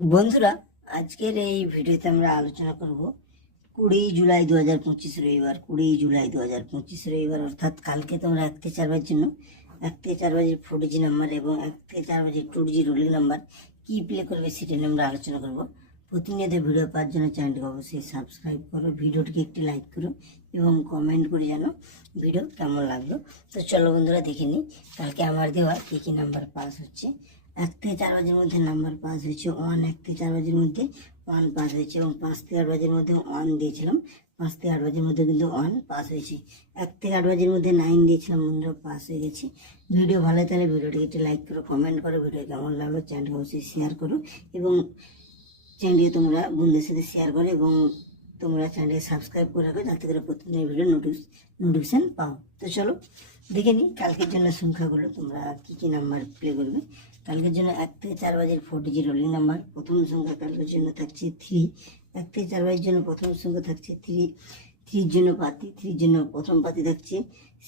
বন্ধুরা, আজকের এই ভিডিওতে আমরা আলোচনা করব 20 জুলাই 2025 রবিবার। 20 জুলাই 2025 রবিবার অর্থাৎ কালকে তোমরা 1 থেকে 4 বাজের জন্য 1 থেকে 4 বাজের 4G নাম্বার এবং 1 থেকে 4 বাজের 2G রোলিং নাম্বার কি প্লে করবে সেটা নিয়ে আমরা আলোচনা করব। প্রতিনিয়ত ভিডিও পাওয়ার জন্য চ্যানেলটিকে অবশ্যই সাবস্ক্রাইব করো, ভিডিওটিকে একটি লাইক করো এবং কমেন্ট করে জানো ভিডিও কেমন লাগলো। তো চলো বন্ধুরা দেখে নিই কালকে আমার দেওয়া কী কী নাম্বার পাস হচ্ছে। 1 থেকে 4 বাজের মধ্যে নাম্বার পাস হয়েছে 1, 1 থেকে 4 বাজের মধ্যে 1 পাস হয়েছে এবং 5 থেকে 8 বাজের মধ্যে 1 দিয়েছিলাম, 5 থেকে 8 বাজের মধ্যে কিন্তু 1 পাস হয়েছে। 1 থেকে 8 বাজের মধ্যে 9 দিয়েছিলাম, বন্ধুরা পাস হয়ে গেছে। ভিডিও ভালো তাহলে ভিডিওটিকে একটু লাইক করো, কমেন্ট করো, ভিডিও কেমন লাগলো চ্যানেলকে অবশ্যই শেয়ার করো এবং চ্যানেলটি তোমরা বন্ধুদের সাথে শেয়ার করো এবং তোমরা চ্যানেলকে সাবস্ক্রাইব করে রাখো যাতে করে প্রতিদিন ভিডিও নোটিফিকেশান পাও। তো চলো দেখে নিই কালকের জন্য সংখ্যাগুলো তোমরা কী কী নাম্বার প্লে করবে। কালকের জন্য 1 থেকে 4 বাজের 4G রোলিং নাম্বার প্রথম সংখ্যা কালকের জন্য থাকছে 3। 1 থেকে 4 বাজের জন্য প্রথম সংখ্যা থাকছে 3। 3 জন্য পাতি, 3 জন্য প্রথম পাতি থাকছে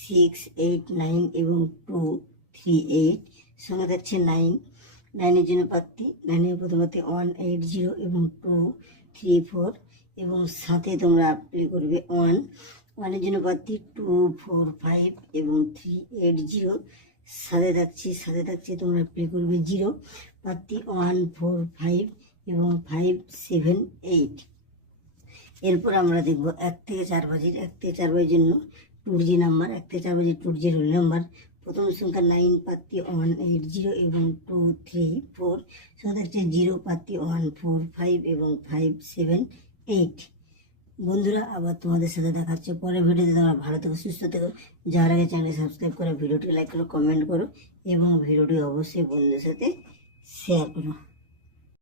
6, 8, 9 এবং 2, 3, 8। সংখ্যা থাকছে 9। 9 জন্য পাতি, 9 প্রথম পাতি 1, 8, 0 এবং 2, 3, 4 এবং সাথে তোমরা প্লে করবে 1। 1 জন্য পাতি 2, 4, 5 এবং 3, 8, 0। সাথে থাকছে তোমরা প্লে করবে 0 পাতি 1, 4, 5 এবং 5, 7, 8। এরপর আমরা দেখব 1 থেকে 4 বাজের 1 থেকে 4 বাজের জন্য 2G নাম্বার। 1 থেকে 4 বাজের 2G রোল নাম্বার প্রথম সংখ্যা 9 পাতি 1, 8, 0 এবং 2, 3, 4। সাথে থাকছে 0 পাতি 1, 4, 5 এবং 5, 7, 8। বন্ধুরা আবার তোমাদের সাথে দেখা হচ্ছে পরের ভিডিওতে। তোমরা ভালো থেকো, সুস্থ থেকো। যাওয়ার আগে চ্যানেল সাবস্ক্রাইব করো, ভিডিওটি লাইক করো, কমেন্ট করো এবং ভিডিওটি অবশ্যই বন্ধুদের সাথে শেয়ার করো।